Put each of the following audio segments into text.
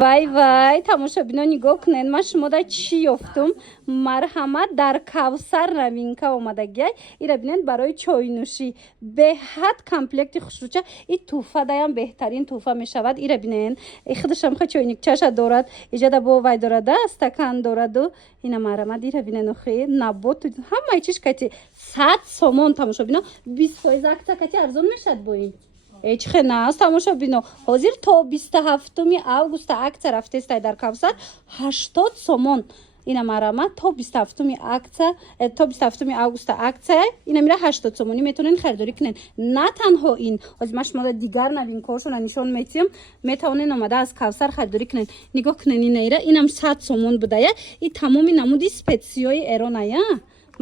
вай вай тамошобино нигоҳ кунед, ман шумода чӣ ёфтум. Марҳамат дар Кавсар новинка омадагиай. Ира бинед барои чойнӯшӣ беҳад комплекти хушрӯча. И туҳфа даям беҳтарин туҳфа мешавад. Ира бинед худашам ха чойникчаша дорад, иҷада бо вай дорада стакан дораду ина марҳамат. Ира бинед охи набот ҳамаи чиш кати 100 сомон тамошобино 20% акция кати арзон мешад бо ин. Эч хенас тамошобино ҳозир то 27 августа акция рафтестай дар Кавсар 80 сомон. Ина марҳамат то 27 акция то 27 августа акция ина мира 80 сомони метавонен харидорӣ кунен. На танҳо ин ҳозир ман шумо дигар новинкаҳошона нишон метиҳам, метавонен омада аз Кавсар харидорӣ кунен. Нигоҳ кунен ина ира инам 100 сомон будая. И тамоми намуди специёи эроная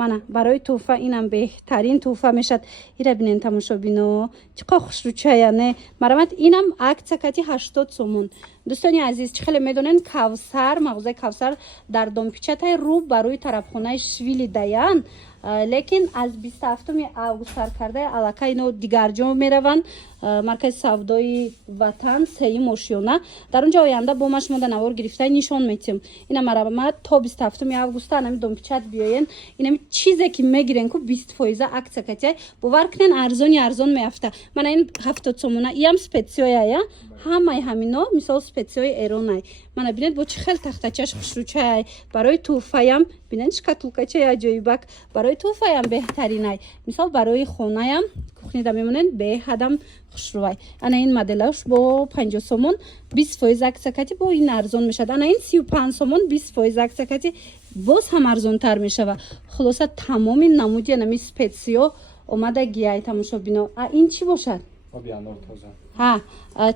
мана барои туҳфа инам беҳтарин туҳфа мешад. Ира бинен тамошобино чӣ қадр хушрӯчая не марҳамат. Инам акция кати 80 сомон. дӯстони азиз чӣ хеле медонен Кавсар мағозаи Кавсар дар Домпичатай рӯ ба рӯи тарабхонаи Швили даян. Лекин аз 27 август стар карда аллакай ино дигар ҷо мераванд. Маркази савдои Ватан сеи мошиёна дар он ҷо оянда бо ма шумо да навор гирифта нишон метиҳам. Ина марҳамат то 27 август анами Домпичат биёен. Инами чизе ки мегирен ку 20% акция катия бовар кунен арзон меафта. Мана ин 70 сомона иам специоя ҳамаи ҳамино мисол специои эронай. Мана бинед бо чӣ хел тахтачаш хушрӯчаай барои туҳфаям бинед шкатулкачаи аҷоибак барои туҳфаям беҳтаринай. Мисол барои хонаям кухнида мемонен беҳадам хушрӯвай. Ана ин моделаш бо 50 сомон 20% акция кати бо ин арзон мешад. Ана ин 35 сомон 20% акция кати боз ҳам арзонтар мешава. Хулоса тамоми намуди анами специо омада гияй тамошобино. Ин чӣ бошад? Оби анор тоза. Ҳа,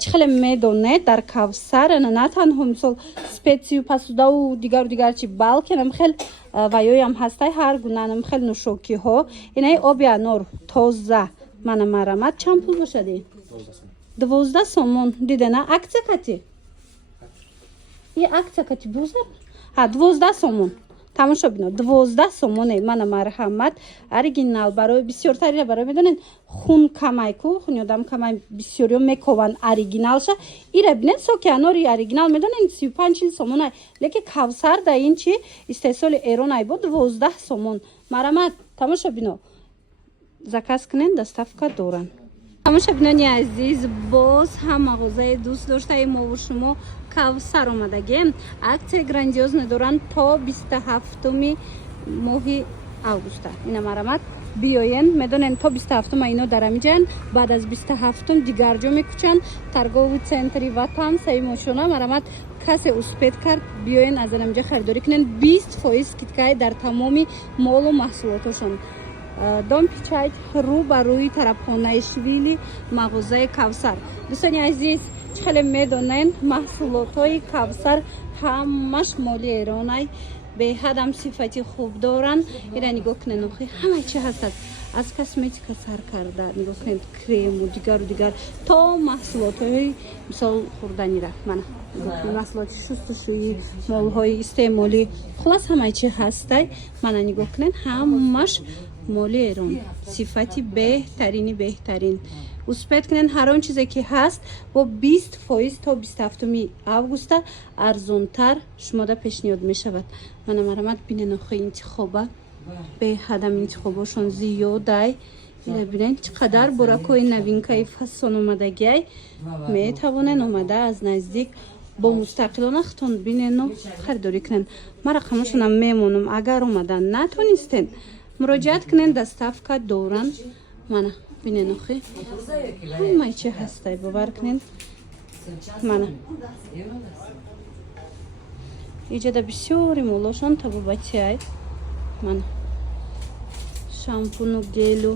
чӣ хеле медонед дар Кавсар на танҳо мисол специю пасудаву дигару чи балки нам хел ваёям ҳастай ҳар гуна нам хел нӯшокиҳо. Инаи оби анор тоза мана марҳамат чанд пул бошади? 12 сомон. Дидена акция кати? И акция кати бузар? Ҳа 12 сомон. тамошобино 12 сомоне мана марҳамат оригинал барои бисёртарира барои медонен хун камай ку хун ёдам камай бисёриё мекован оригиналша. Ира бинен соки анори оригинал медонен 35 сомонай. Леки Кавсар да ин чи истеҳсоли эронай бо 12 сомон. Марҳамат тамошобино заказ кунен доставка доран. тамошобинони азиз боз ҳам мағозаи дӯст доштаи мову шумо Кавсар омадагем. Акция грандиозна доран то 27 моҳи августа. Ина марҳамат биёен медонен то 27 ино дар амиҷан баъд аз 27 дигар ҷо мекучанд торгови центри Ватан саи мошона марҳамат касе успед кард биёен аз амиҷа харидорӣ кунен 20% скидкаи дар тамоми молу маҳсулотошон. Домпичайт рӯ ба рӯи тарабхонаи Швили мағозаи Кавсар. дӯстони азиз чӣ хеле медонен маҳсулотҳои Кавсар ҳамаш моли эронай беҳадам сифати хуб доранд. ира нигоҳ кунен охи ҳамаи чи ҳастад аз косметика сар карда нигоҳ кунед крему дигару дигар то маҳсулотҳои мисол хурданира мана маҳсулоти шустушӯӣ молҳои истеъмолӣ хулас ҳамаи чи ҳастай мана нигоҳ кунен ҳамаш моли эрон сифати беҳтарини беҳтарин. успед кунен ҳар он чизе ки ҳаст бо 20% то 27 августа арзонтар шумода пешниҳод мешавад. мана марҳамат бинен охи интихоба беҳадам интихобошон зиёдай. ина бинен чӣ қадар буракои новинкаи фасон омадагиай метавонен омада аз наздик бо мустақилона хитон бинену харидорӣ кунен. ман рақамашонам мемонам агар омадан натонистен муроҷиат кунен доставка доран. мана бинен охи ҳамаи чи ҳастай бовар кунен. мана иҷада бисёри молошон табобатиай мана шампуну гелу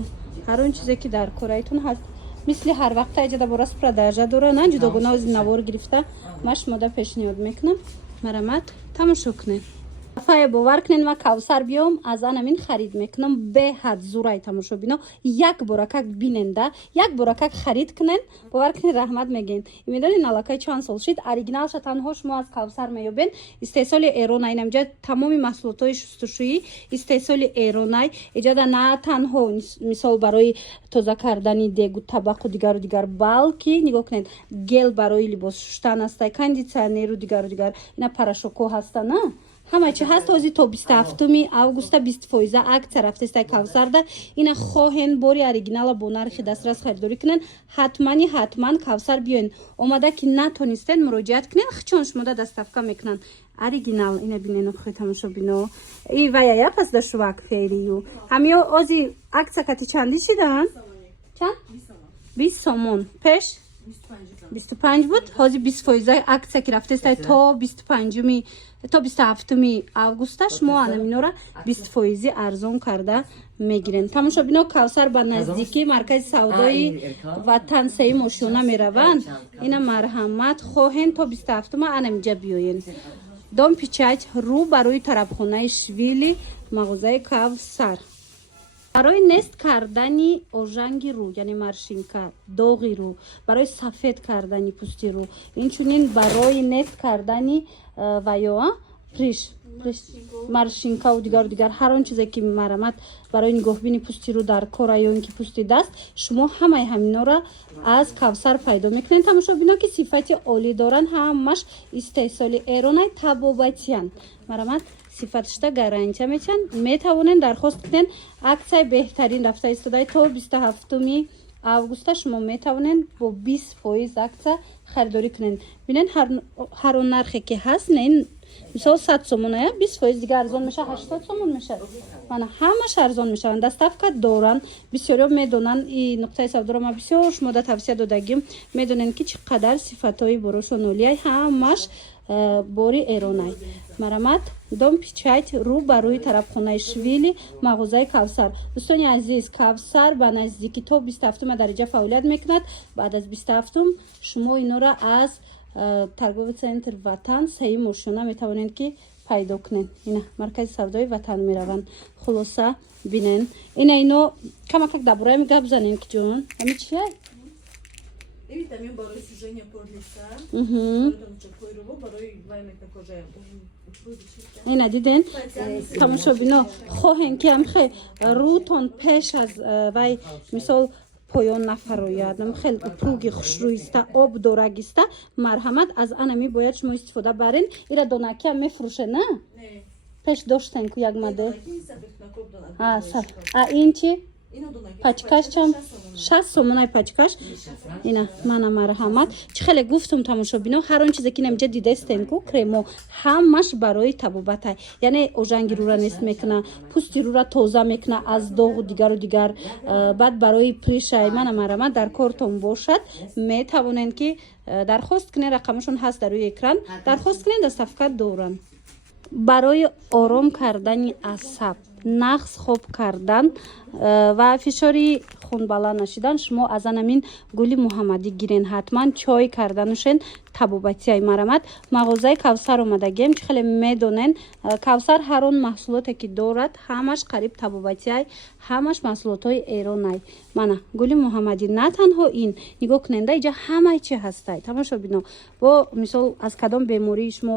ҳар он чизе ки дар корайтон ҳаст мисли ҳар вақта иҷада бо распродажа дора на ҷудогуна ози навор гирифта ман шумода пешниҳод мекунам. марҳамат тамошо кунед. фая бовар кунен ма Кавсар биём аз анамин харид мекунам беҳад зурай тамошобино як бора как биненда як бора как харид кунен бовар кунен раҳмат мегӯен медонин аллакай чанд сол шид оригиналша танҳо шумо аз Кавсар меёбен истеҳсоли эронай инамҷа тамоми маҳсулотҳои шустушӯӣ истеҳсоли эронай иҷода на танҳо мисол барои тоза кардани дегу табақу дигару дигар балки нигоҳ кунед гел барои либос шуштан ҳастай кондитсионеру дигару дигар ина парашоко ҳаста на ҳама чи ҳаст ҳозир то 27 августа 20% аксия рафтаистай Кавсарда ина хоҳен бори оригинала бо нархи дастрас харидорӣ кунен ҳатман Кавсар биёен омада ки натонистен муроҷиат кунен хичон шумода доставка мекунан оригинал ина бинен хӯ тамошобино и ваяя пас да шувак ферию ҳамиё ози аксия кати чанди шидан чанд 20 сомон пеш 25 буд ҳозир 20% аксия ки рафтаистай то 25 то 27 августа шумо анаминора 20% арзон карда мегирен тамошобино Кавсар ба наздикии маркази савдои ватан саи мошина мераванд ина марҳамат хоҳен то 27 анамиҷа биёен дом печать рӯ барои тарабхонаи швили мағозаи Кавсар барои нест кардани ожанги рӯ яъне маршинка доғи рӯ барои сафед кардани пӯсти рӯ инчунин барои нест кардани ваё приш маршинкаву дигару дигар ҳар он чизе ки марамат барои нигоҳбини пӯсти рӯ дар кора ё ин ки пӯсти даст шумо ҳамаи ҳаминора аз Кавсар пайдо мекунед тамошобино ки сифати олӣ доранд ҳамаш истеҳсоли эронай табобатиянд марамат сифатшда гарантия мечанд метавонен дархост кунен аксияи беҳтарин рафта истодаи то 27 августа шумо метавонен бо 20% аксия харидорӣ кунен бинен ҳар он нархе ки ҳаст не мисол 100 сомон 20% дига арзон меша 80 сомон меша мана ҳамаш арзон мешаванд доставка доранд бисёриё медонанд и нуқтаи савдоро ма бисёр шумода тавсия додагим медонен ки чӣ қадар сифатҳои борошонолияй ҳамаш бори эронай марамат дом печать рӯ ба рӯи тарабхонаи швили мағозаи Кавсар дӯстони азиз Кавсар ба наздики то 27 дараҷа фаъолият мекунад баъд аз 27 шумо инора аз торговый центр ватан саи мошина метавонед ки пайдо кунед ина маркази савдои ватан мераванд хулоса бинен ина ино камакак дар бораи гап занем ки ҷон ами чия Витамин барои сужения порлица, барои ваймета кожа. ина диден тамошобино хоҳем ки амхе рӯтон пеш аз вай мисол поён нафарояд хеле упруги хушрӯиста об дорагиста марҳамат аз анами бояд шумо истифода барен ира донакиам мефурӯше на пеш доштен ку як модел ин чи пачкаш чам 60 сомонай пачкаш ина мана марҳамат чӣ хеле гуфтум тамошобино ҳар он чизе ки намҷа дидестен ку кремо ҳамаш барои табобатай яъне ожанги рӯра нест мекуна пӯсти рӯра тоза мекуна аз доғу дигару дигар баъд барои пришай мана марҳамат дар кортон бошад метавонен ки дархост кунен рақамашон ҳаст дар рӯи экран дархост кунен доставка доранд барои ором кардани асаб нағз хоб кардан ва фишори хунбаланд нашидан шумо аз анамин гули муҳаммадӣ гирен ҳатман чой карда нӯшен табобатияи марамат мағозаи Кавсар омадагем чӣ хеле медонен Кавсар ҳар он маҳсулоте ки дорад ҳамаш қариб табобатияй ҳамаш маҳсулотҳои эронай мана гули муҳаммадӣ на танҳо ин нигоҳ куненда иҷа ҳамаи чи ҳастай тамошобино бо мисол аз кадом бемории шумо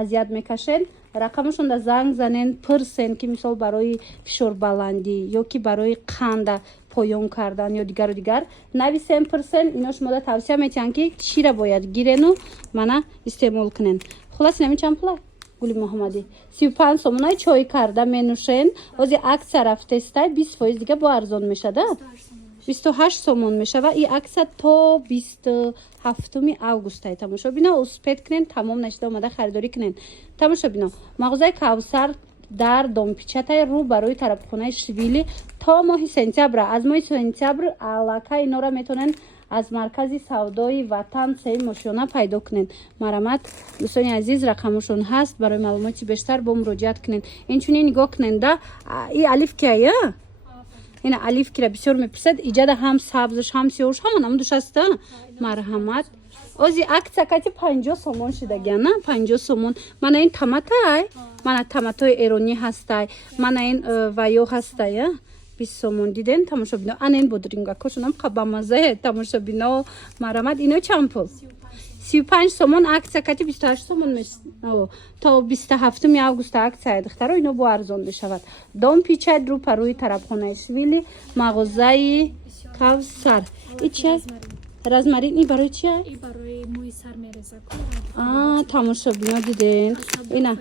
азият мекашед рақамашонда занг занен пурсен ки мисол барои фишорбаландӣ ё ки барои қанда поён кардан ё дигару дигар нависен пурсен ино шумода тавсия метиҳанд ки чира бояд гирену мана истеъмол кунен хулас инами чанд пулай гули муҳаммадӣ 35 сомонай чой карда менӯшен ози аксия рафтестай 20% дига бо арзон мешада 28 сомон мешава и аксия то 27 августай тамошобино успед кунен тамом нашида омада харидорӣ кунен тамошобино мағозаи Кавсар дар домпечатай рӯ барои тарабхонаи швили то моҳи сентябр аз моҳи сентябр аллакай инора метавонен аз маркази савдои ватан саи мошина пайдо кунен марамат дӯстони азиз рақамашон ҳаст барои маълумоти бештар бо муроҷиат кунен инчунин нигоҳ куненда и алиф кия ина алиф кира бисёр мепурсад иҷада ҳам сабзш ҳам сиёҳуш ҳама намудуш аста марҳамат ози акция кати 50 сомон шидагия на 50 сомон мана ин таматай мана таматои эронӣ ҳастай мана ин ваё ҳастай 20 сомон диден тамошобино ана ин бодрингакошунам қабамазае тамошобино марамад ино чанд пул 35 сомон акция кати 28 сомон то 27 августа акция духтаро ино бо арзон мешавад дом пичай рӯ парӯи тарабхонаи швили мағозаи кавсар ича размарин и барои чия и барои мӯи сар мереза тамошобино диден ина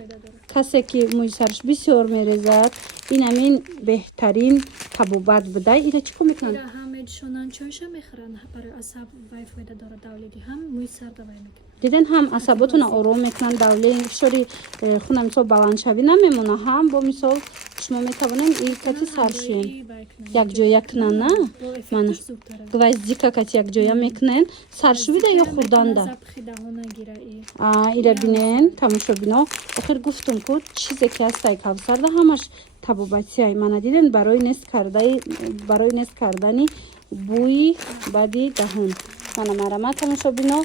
касе ки мӯи сарш бисёр мерезад ин амин беҳтарин табобат будай ира чӣ кор мекунанд ҳамедшонан чойша мехӯранд барои асаб вай фоида дорад давлеги ҳам мӯи сар давай мекунад диден ҳам асаботона ором мекунанд давле фишори хуна мисол баландшавӣ намемона ҳам бо мисол шумо метавонем и кати саршин якҷоя кунанд на мана гвоздика кати якҷоя мекунен саршувида ё хурданда ира бинен тамошобино охир гуфтум ку чизе ки ҳастай кавсарда ҳамаш табобатиай мана диден барои нест кардани бӯи бади даҳон мана марамад тамошобино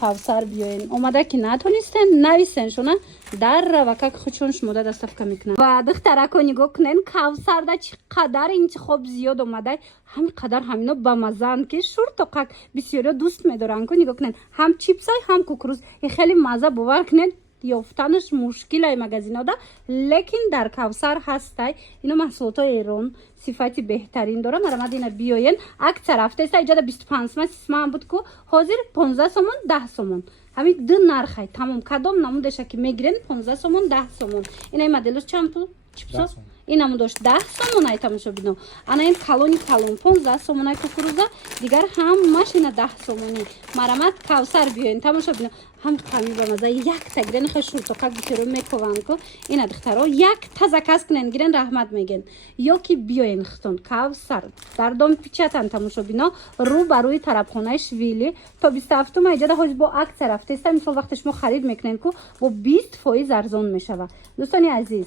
кавсар биёен омада ки натонистен нависен шуна даррава как хучон шумода доставка мекунад ва духтарако нигоҳ кунен кавсарда чӣ қадар интихоб зиёд омадай ҳамин қадар ҳамино бамазаанд ки шурто как бисёриё дӯст медоранд ку нигоҳ кунен ҳам чипсай ҳам кукуруз и хеле мазза бовар кунен ёфтанаш мушкилай магазинода лекин дар кавсар ҳастай ино маҳсулотои эрон сифати беҳтарин дора марамад ина биёен акция рафтеста иҷода 25 сомон 30 сомон буд ку ҳозир 15 сомон 10 сомон ҳамин ду нархай тамом кадом намудеша ки мегирен 15 сомон 10 сомон ина ин моделош чанд пул чипсо инаму дошт 10 сомонай тамошобино ана ин калони калон 15 сомонай кукуруза дигар ҳамаш ина 10 сомони марамад кавсар биёен тамошобино ҳам қами ба маза як тагирен хе шурто как бисёро мекованд ку ина духтаро як таза кас кунен гирен раҳмат меген ё ки биёен хитон кавсар дар дом пичатан тамошобино рӯ ба рӯи тарабхонаи швили то 27 иҷода ҳозир бо акция рафтеста мисол вақте шумо харид мекунен ку бо 20% арзон мешава дӯстони азиз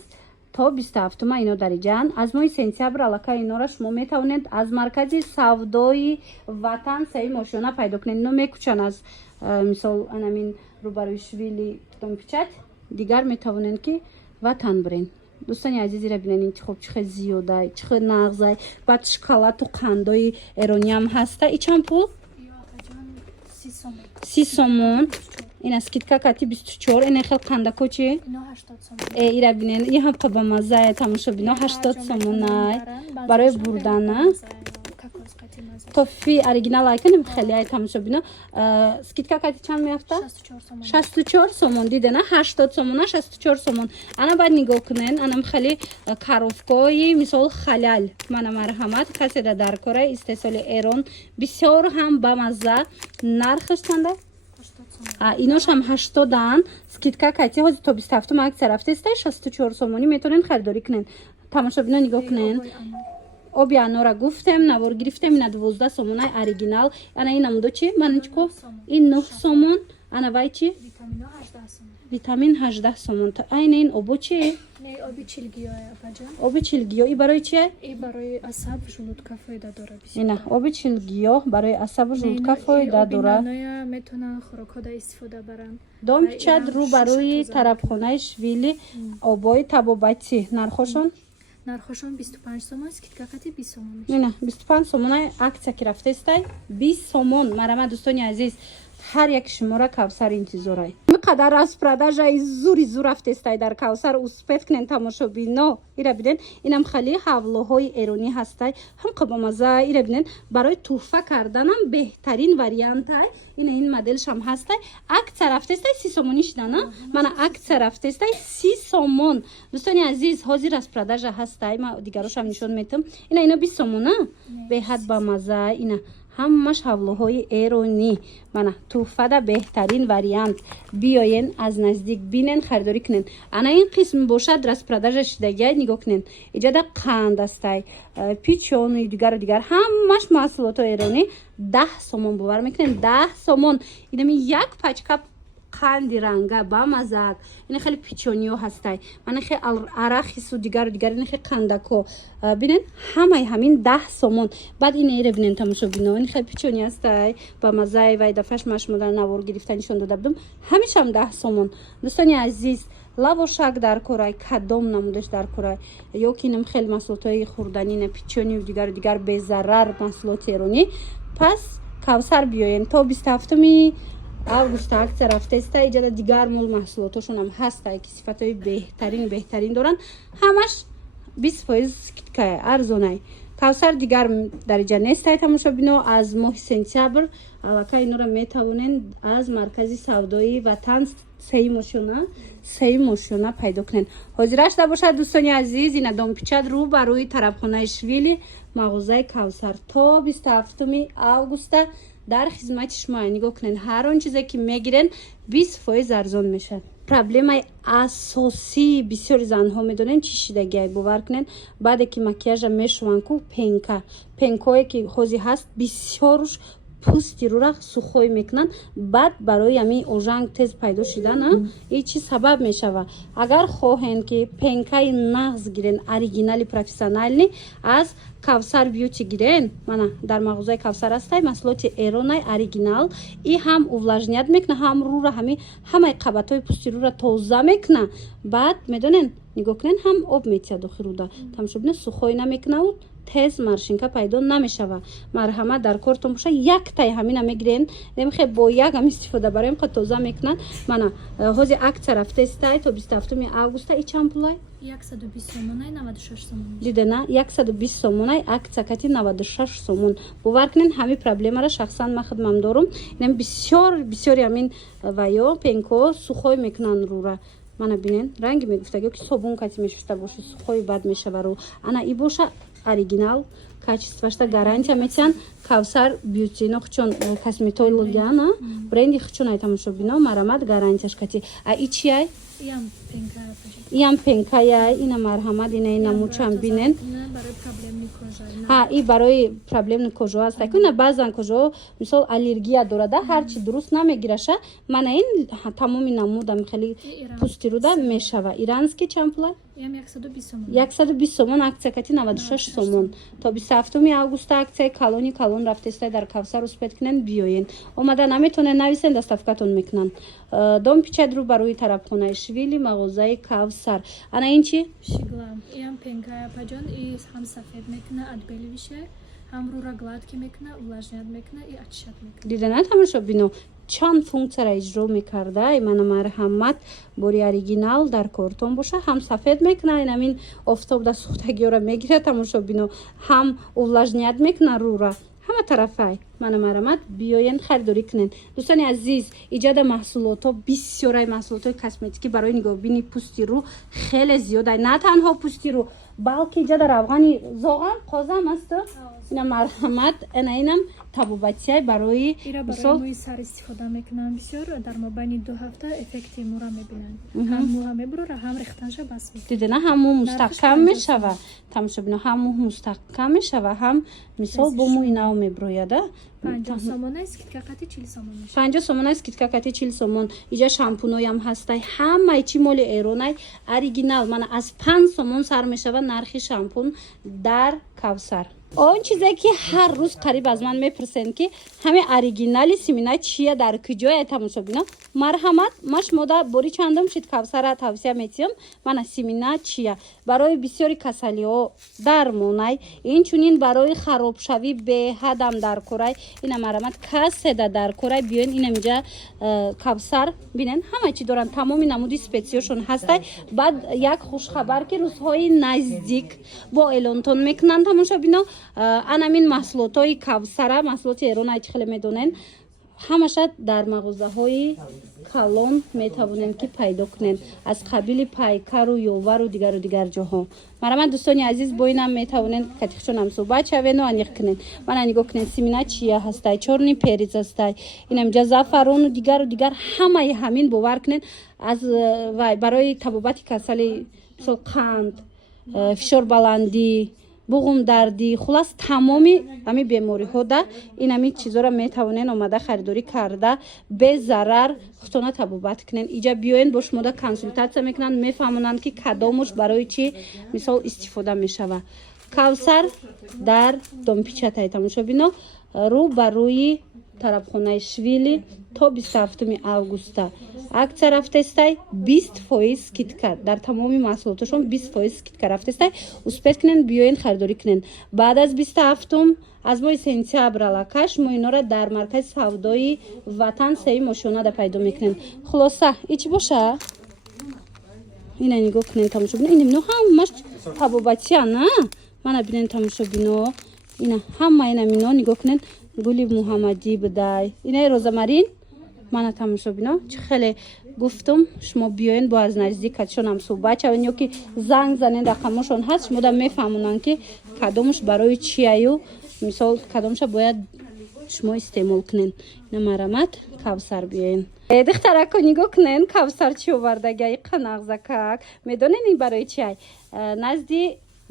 то 27 ино дариҷаан аз моҳи сентябр аллакай инора шумо метавонед аз маркази савдои ватан саи мошина пайдо кунед ино мекучанд аз мисол анамин рӯбарои швили домпичат дигар метавонед ки ватан бурен дӯстони азиз ира бинен интихоб чихе зиёдай чихе нағзай баъд шоколаду қандои эрониам ҳаста и чанд пул 30 сомон ина скидка кати 24 ина хел қандако чи ира бинен и ҳам қабамазае тамошобино 80 сомонай барои бурдана тофи оригинал айканем хеле ай тамошобино скидка кати чанд меафта 64 сомон дидена 80 сомона 64 сомон ана баъд нигоҳ кунен анам хеле коровкои мисол халал мана марҳамат каседа дар кора истеҳсоли эрон бисёр ҳам бамазза нархаш чанда инош ҳам 80 скидка кати ҳозир то 27 акция рафтестай 64 сомонӣ метавонен харидорӣ кунен тамошобино нигоҳ кунен оби анора гуфтем навор гирифтем ина 12 сомонай оригинал ана ин намудо чи маничко ин 9 сомон ана вай чи витамин 18 сомон айна ин обо чи оби чилгиё и барои чи барои асаб жулудка фоида дорад ина оби чилгиё барои асабу жулудка фоида дорад метавонанд хӯрокҳода истифода баранд дом пичад рӯ ба рӯи тарабхонаи швили обои табобатӣ нархошон 25 сомон скидка кати 20 сомон ина 25 сомонай акция ки рафтестай 20 сомон марамад дӯстони азиз ҳар яки шуморо кавсар интизорай миқадар распродажаи зур рафтестай дар кавсар успех кунен тамошобино ира биден инам хали ҳавлоҳои эронӣ ҳастай ҳам қабомаза ира биден барои туҳфа карданам беҳтарин вариантай ина ин моделшам ҳастай акция рафтестай 30 сомонӣ шидана мана акция рафтестай 30 сомон дӯстони азиз ҳозир распродажа ҳастай ма дигарошам нишон метам ина 20 сомона беҳад бамаза ина ҳамаш ҳавлоҳои эронӣ мана туҳфада беҳтарин вариант биёен аз наздик бинен харидорӣ кунен ана ин қисм бошад распродажа шидагиай нигоҳ кунен иҷода қанд астай пичону дигару дигар ҳамаш маҳсулотои эронӣ 10 сомон бовар мекунен 10 сомон инами як пачка қанди ранга ба мазак ин хеле печониё ҳастай мана хе арахису дигару дигар ин хе қандако бинен ҳамаи ҳамин 10 сомон баъд ин эре бинен тамошобино ин хе печони ҳастай ба мазаи вай дафаш машмудан навор гирифта нишон дода будам ҳамешам 10 сомон дӯстони азиз лавошак дар корай кадом намудаш дар корай ё ки инам хел маҳсулотҳои хӯрданӣ на печонию дигару дигар безарар маҳсулоти эронӣ пас кавсар биёен то 27 август акция рафтаиста иҷода дигар мол маҳсулотошонам ҳастай ки сифатҳои беҳтарин доранд ҳамаш 20% скидкае арзонай кавсар дигар дариҷа нестай тамошобино аз моҳи сентябр аллакай инора метавонен аз маркази савдои ватан сеи мошина пайдо кунен ҳозирашда бошад дӯстони азиз ина домпичад рӯ ба рӯи тарабхонаи швили мағозаи кавсар то 27 августа дар хизмати шумо нигоҳ кунен ҳар он чизе ки мегирен 20% арзон мешавад проблемаи асосии бисёри занҳо медонен чӣ шидагиай бовар кунен баъде ки макияжа мешаванд ку пенкое ки ҳозир ҳаст бисёруш пӯсти рӯра сухой мекунанд баъд барои ҳамин ожанг тез пайдо шидана ин чӣ сабаб мешава агар хоҳем ки пенкаи нағз гирен оригинали профессионални аз кавсар бьюти гирен мана дар мағозаи кавсар ҳастай маҳсулоти эронай оригинал и ҳам увлажнят мекуна ҳам рӯра ҳамаи қабатҳои пӯсти рӯра тоза мекуна баъд медонен нигоҳ кунен ҳам об метиҳад охир рӯда тамошобине сухой намекунаву тез маршинка пайдо намешава марҳамат дар кортон боша яктай ҳамина мегирен немихе бо ягам истифода бароем қа тоза мекунад мана ҳозир акция рафтаистай то 27 августа и чанд пулай 120 сомонай 96 сомон дидена 120 сомонай акция кати 96 сомон бовар кунен ҳами проблемара шахсан ма хидмам дорум инам бисёри ҳамин ваё пенко сухой мекунанд рӯра мана бинен ранги мегуфтаг ки собун кати мешуста боши сухои бад мешава рӯ ана и боша оригинал качествашта гарантия метиҳанд кавсар бьюти ино хучон косметологияна бренди хучонай тамошобино марамат гарантияш кати а и чиай иам пенкаяй ина марҳамат ина ина мучам бинен и барои проблемни кожао аста ина баъзан кожао мисол аллергия дорада ҳарчи дуруст намегираша мана ин тамоми намудам хеле пӯсти рӯда мешава ирански чанд пула 120 сомон акция кати 96 сомон то 27 августа акция калон рафтестай дар кавсар успед кунен биёен омада наметонен нависен доставкатон мекунанд дом пичад рӯ ба рӯи тарабхонаи швили мағозаи кавсар ана ин чи шиглам иам пенкая паҷон и ҳам сафед мекуна адбеливише ҳам рӯра гладки мекуна увлажнят мекуна и очищат мекуна дидана тамошобино чанд функсияра иҷро мекарда мана марҳамат бори оригинал дар кортон боша ҳам сафед мекуна ин офтобда сӯхтагиёра мегира тамошобино ҳам увлажнят мекуна рӯра ҳама тарафай мана марҳамат биёен харидорӣ кунен дӯстони азиз иҷода маҳсулотҳо бисёраи маҳсулотҳои косметикӣ барои нигоҳбини пӯсти рӯ хеле зиёда на танҳо пӯсти рӯ балки иҷода равғани зоғам қозам асту ина марҳамат инам табобатияй барои мисол мӯи сар истифода мекунанд бисёр дар мобайни 2 ҳафта эффекти мӯра мебинанд ҳам мӯҳа мебурора ҳам рехтанша бас мекунад дидена ҳам мӯ мустаҳкам мешава тамошобино ҳам мӯ мустаҳкам мешава ҳам мисол бо мӯи нав меброяда 50 сомонай скидка қати 40 сомон 50 сомонай скидка қати 40 сомон иҷа шампуноям ҳастай ҳамаи чӣ моли эронай оригинал мана аз 5 сомон сар мешава нархи шампун дар кавсар он чизе ки ҳар рӯз қариб аз ман мепурсен ки ҳамин оригинали симина чия дар куҷоя тамошобино марҳамат ма шумода бори чандум шид кавсара тавсия метиҳам мана симина чия барои бисёри касалиҳо дармонай инчунин барои харобшавӣ беҳадам дар корай ина марҳамат каседа дар корай биёен инам иҷа кавсар бинен ҳама чӣ доранд тамоми намуди специёшон ҳастай баъд як хушхабар ки рӯзҳои наздик бо эълонтон мекунанд тамошобино анамин маҳсулотҳои кавсара маҳсулоти эронай чӣ хеле медонен ҳамаша дар мағозаҳои калон метавонем ки пайдо кунем аз қабили пайкару ёвару дигару ҷоҳо марҳамат дӯстони азиз бо инам метавонен катихчонам суҳбат шавену аниқ кунен мана нигоҳ кунен симина чия ҳастай чорни перец ҳастай инам ҷа зафарону дигару дигар ҳамаи ҳамин бовар кунен аз вай барои табобати касали мисол қанд фишорбаландӣ буғумдардӣ, хулас тамоми ҳамин бемориҳо да ин ҳамин чизора метавонен омада харидорӣ карда безарар худтона табобат кунен. Иҷа биёен бо шумода консултатсия мекунанд, мефаҳмонанд ки кадомуш барои чӣ мисол истифода мешава. Кавсар дар Домпичатай тамошобино рӯ ба рӯи тарабхонаи Швили то 27 августа акция рафтестай 20% скидка дар тамоми маҳсулоташон 20% скидка рафтестай успет кунен биёен харидорӣ кунен. Баъд аз 27 аз моҳи сентябр аллакай шумо инора дар маркази савдои Ватан сеи мошинада пайдо мекунен. Хулоса ичи боша ина нигоҳ кунен тамошобино. Ин имно ҳамаш табобатия на мана бинен тамошобино. Ина ҳама ина мино нигоҳ кунен. Гули муҳаммадӣ бидай. Инаи розамарин мана тамошобино. Чӣ хеле гуфтум шумо биёен бо аз наздикатшон ҳам суҳбат шавен ё ки занг занен рақамошон ҳаст шумо да мефаҳмонанд ки кадомуш барои чиаю мисол кадомуша бояд шумо истеъмол кунен. Ина марамат Кавсар биёен. Духтарако нигоҳ кунен Кавсар чӣ овардагай қанағзакак. Медонен ин барои чиай? Назди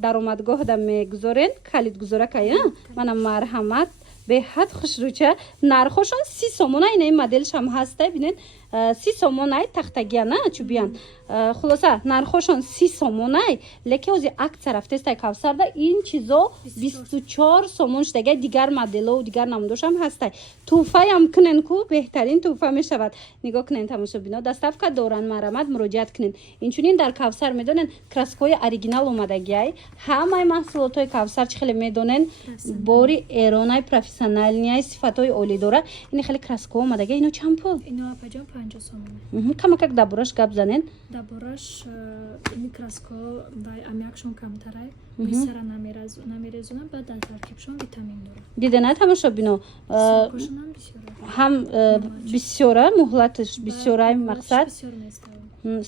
даромадгоҳ да мегузорен калидгузоракай мана марҳамат беҳад хушрӯча нархошон 30 сомонай ин моделшам ҳастай бинен 30 сомонай тахтагияна чӯбиян хулоса нархошон 30 сомонай леки ҳози акция рафтестай Кавсарда ин чизо 24 сомон шудагай дигар модело дигар намудошам ҳастай туҳфаям кунен ку беҳтарин туҳфа мешавад. Нигоҳ кунен тамошобино доставка доран марамат муроҷиат кунен. Инчунин дар Кавсар медонен краскаҳои оригинал омадагиай ҳамаи маҳсулотҳои Кавсар чӣ хеле медонен бори эронай профессионалияи сифатҳои олӣ дора. Ин хеле краскаҳо омадагиай ино чанд пул? Ино апаҷон 50 сомон. Камакак дабораш гап занен. Дабораш ин краско вай амякшон камтарай бисара намерезунам баъд дар таркибшон витамин дора. Дидена тамошобино Сокошонам бисёра. ҳам бисёра муҳлаташ бисёрай мақсад Бисёр меставам.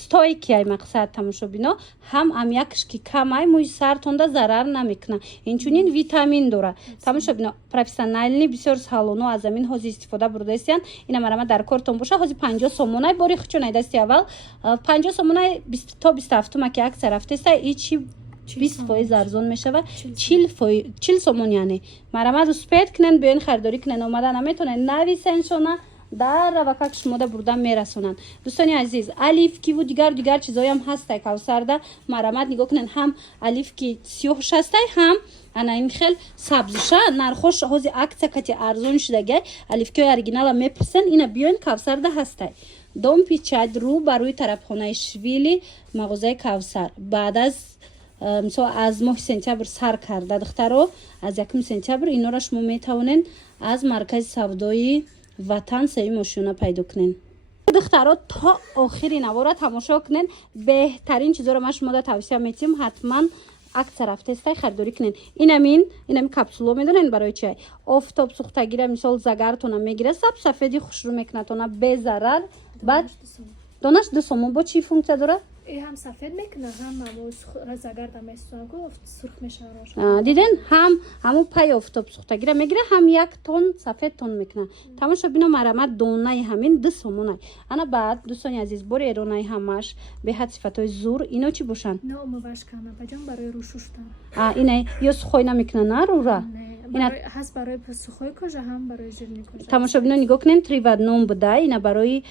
стойкиай мақсад тамошобино ҳам амякшки камай мӯи сартонда зарар намекуна. Инчунин витамин дора. Тамошобино профессионални бисёр салоно аз амин ҳози истифода бурдастиян. Ина марама дар кортон боша ҳози 50 сомонай бори хучонай дасти аввал 50 сомонай то 27 маки акция рафтеста ичи 20% арзон мешава 40 сомон яъне марамад успет кунен биёен харидорӣ кунен омада наметонен нависеншона дар равакак шумода бурда мерасонанд. Дӯстони азиз алифкиву дигар чизоям ҳастай Кавсарда марамад нигоҳ кунен ҳам алифки сиёҳш ҳастай ҳам ана ин хел сабзуша нархош ҳози акция кати арзон шудагай алифкиҳои оригинала мепурсен ина биёен Кавсарда ҳастай. Домпичат рӯ ба рӯи тарабхонаи Швили мағозаи Кавсар баъд аз мисол аз моҳи сентябр сар карда духтаро аз 1 сентябр инора шумо метавонен аз маркази савдои Ватан сеи мошина пайдо кунен. Духтаро то охири навора тамошо кунен беҳтарин чизоро ман шумода тавсия метим ҳатман акция рафтестай харидорӣ кунен. Инамин капсуло медонен барои чиай офтоб сӯхтагира мисол загартона мегира сафеди хушрӯ мекунатона безарар баъд донаш 2 сомон бо чӣ функсия дора? ҳам сафед мекуна ҳам загарда месӯна сурх мешава. Диден ҳам ҳамун пай офтоб сӯхтагира мегира ҳам 1 тон сафед тон мекуна. Тамошобино марамат донаи ҳамин 2 сомонай. Ана баъд дӯстони азиз бори эронаи ҳамаш беҳад сифатҳои зур ино чӣ бошанд? Ино умывашкана баҷон барои рӯ шуштан. Инай ё сухой намекуна на рӯра? Ҳаст барои сухои кожа ҳам барои жирни кожа. Тамошобино нигоҳ кунен 3 в 1 буда ина барои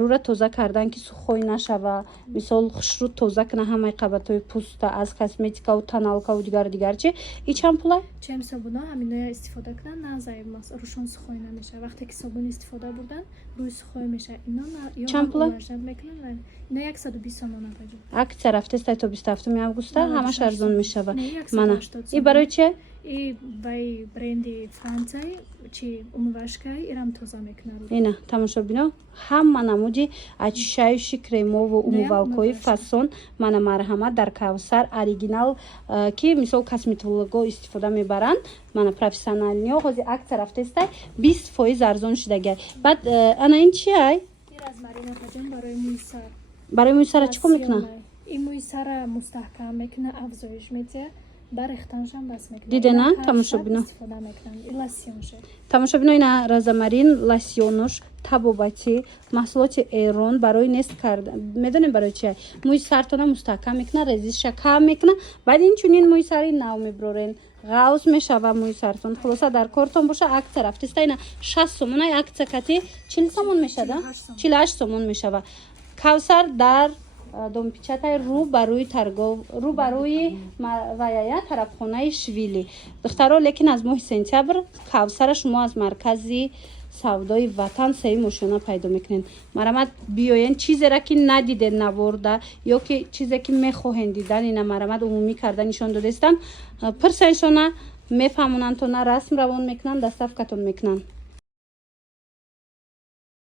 рӯра тоза кардан ки сухой нашава мисол хушрӯ тоза куна ҳамаи қабатҳои пӯста аз косметикаву тоналкаву дигар чи и чанд пулай? Чем собуно ҳаминоя истифода кунан на заиб мас рӯшон сухой намеша вақте ки собун истифода бурдан рӯи сухой меша ино ё чанд пулай? Мекунан ино 120 сомон апаҷо. Акция рафтестай то 27 августа ҳамаш арзон мешава. Мана и барои чи? И бай бренди Францияи чи умывашкаи ирам тоза мекунад. Ина тамошобино ҳама намуди очищающий кремову умывалкои фасон мана марҳамат дар Кавсар оригинал ки мисол косметолого истифода мебаранд мана профессионалниҳо ҳози акция рафтестай 20% арзон шудагай. Баъд ана ин чи ай? Розмарин апаҷон барои мӯи сар. Барои мӯи сара чӣ кор мекуна? ин мӯи сара мустаҳкам мекуна афзоиш метия барехтаншам бас мекунам. Диде на? Ҳар Тамошобино. шаб истифода мекунам. И лосьонше. тамошобиноина розамарин лосьёнош табобатӣ маҳсулоти эрон барои нест карда медонем барои чи мӯи сартона мустаҳкам мекуна резишша кам мекуна баъд инчунин мӯи сари нав меброрен ғавз мешава мӯи сартон хулоса дар кортон боша акция рафтиста ина 60 сомон ай акция кати 40 сомон мешада 48 сомон мешава кавсар дар домпичатай рӯ барои ваяя тарабхонаи швили духтаро лекин аз моҳи сентябр кавсара шумо аз маркази савдои ватан сеи мошина пайдо мекунед марамат биёен чизеро ки надидед наворда ё ки чизе ки мехоҳен дидан ина марамат умумӣ карда нишон додестан пурсаншона мефаҳмонанд то на расм равон мекунанд доставкатон мекунанд